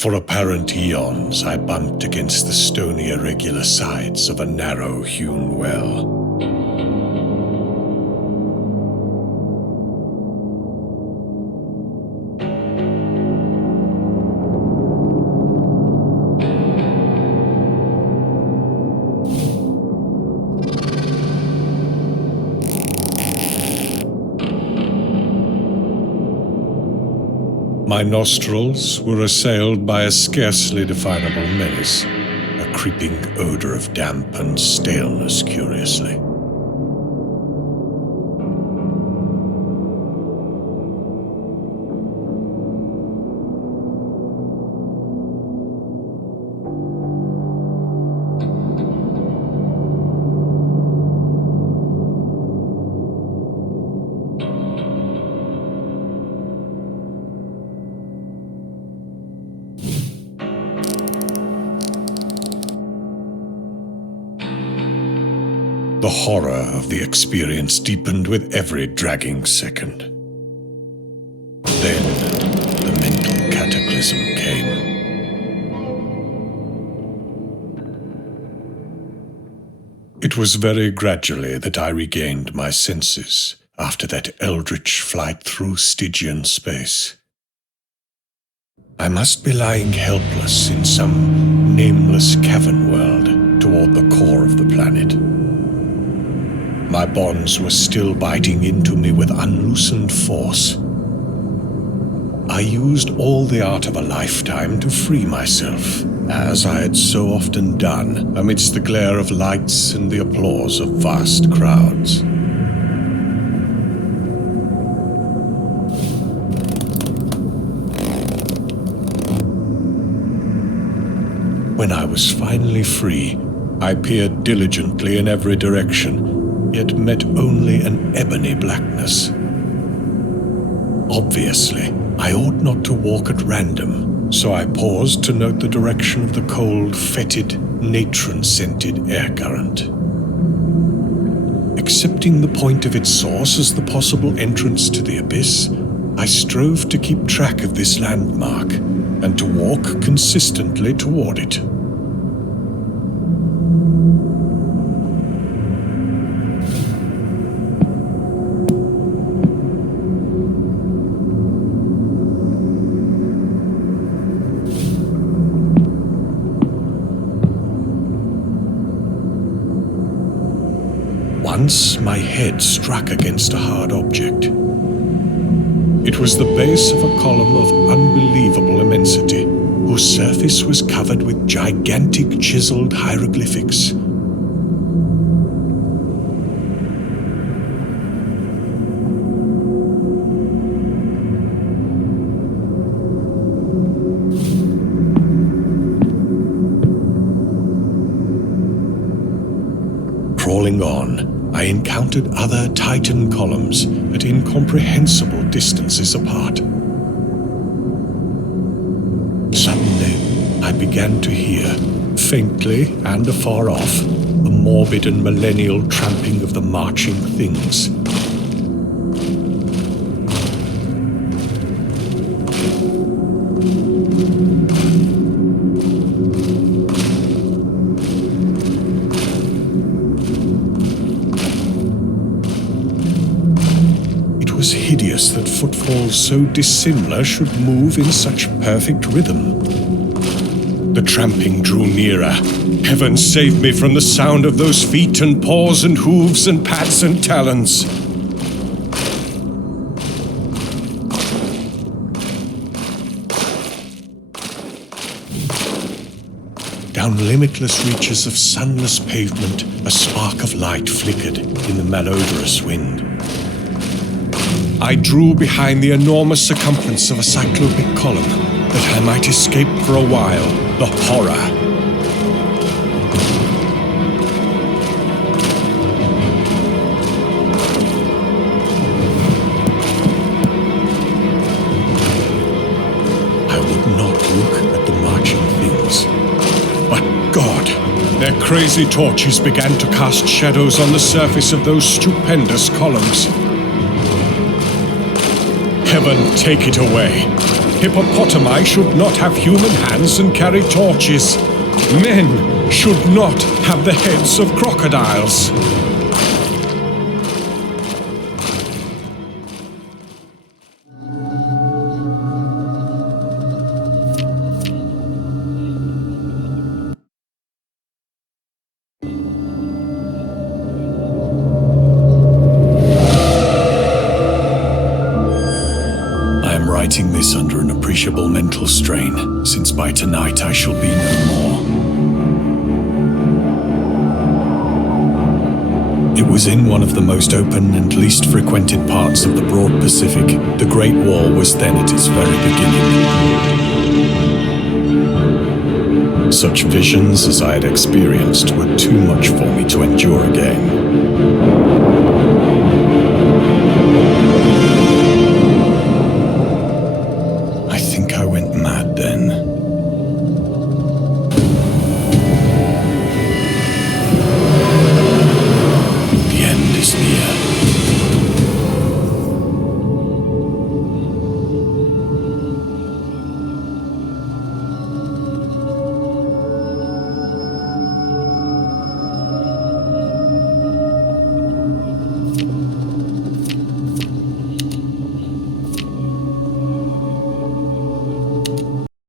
For apparent eons, I bumped against the stony irregular sides of a narrow-hewn well. My nostrils were assailed by a scarcely definable menace, a creeping odor of damp and staleness, curiously. The horror of the experience deepened with every dragging second. Then, the mental cataclysm came. It was very gradually that I regained my senses after that eldritch flight through Stygian space. I must be lying helpless in some nameless cavern world toward the core of the planet. My bonds were still biting into me with unloosened force. I used all the art of a lifetime to free myself, as I had so often done amidst the glare of lights and the applause of vast crowds. When I was finally free, I peered diligently in every direction, yet met only an ebony blackness. Obviously, I ought not to walk at random, so I paused to note the direction of the cold, fetid, natron-scented air current. Accepting the point of its source as the possible entrance to the abyss, I strove to keep track of this landmark and to walk consistently toward it. Once my head struck against a hard object. It was the base of a column of unbelievable immensity, whose surface was covered with gigantic chiseled hieroglyphics. Crawling on, I encountered other Titan columns at incomprehensible distances apart. Suddenly, I began to hear, faintly and afar off, the morbid and millennial tramping of the marching things. It was hideous that footfalls so dissimilar should move in such perfect rhythm. The tramping drew nearer. Heaven save me from the sound of those feet and paws and hooves and pats and talons. Down limitless reaches of sunless pavement, a spark of light flickered in the malodorous wind. I drew behind the enormous circumference of a cyclopic column, that I might escape for a while the horror. I would not look at the marching things. But God, their crazy torches began to cast shadows on the surface of those stupendous columns. Heaven, take it away. Hippopotami should not have human hands and carry torches. Men should not have the heads of crocodiles. Writing this under an appreciable mental strain, since by tonight I shall be no more. It was in one of the most open and least frequented parts of the broad Pacific. The Great Wall was then at its very beginning. Such visions as I had experienced were too much for me to endure again.